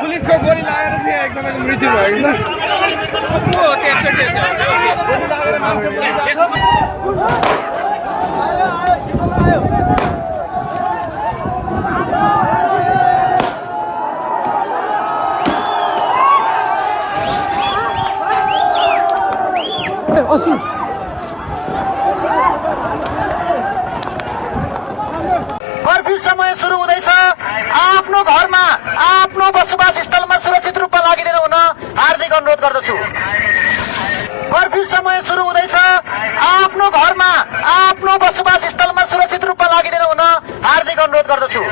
पुलिसको गोली लागेर चाहिँ एकदमै मृत्यु भएको कर्फ्यू समय सुरु हुँदैछ। आफ्नो घरमा आफ्नो बसोबास स्थलमा सुरक्षित रूपमा लागिदिनु हुन हार्दिक अनुरोध गर्दछु। कर्फ्यू समय सुरु हुँदैछ। आफ्नो घरमा आफ्नो बसोबास स्थलमा सुरक्षित रूपमा लागिदिनु हुन हार्दिक अनुरोध गर्दछु।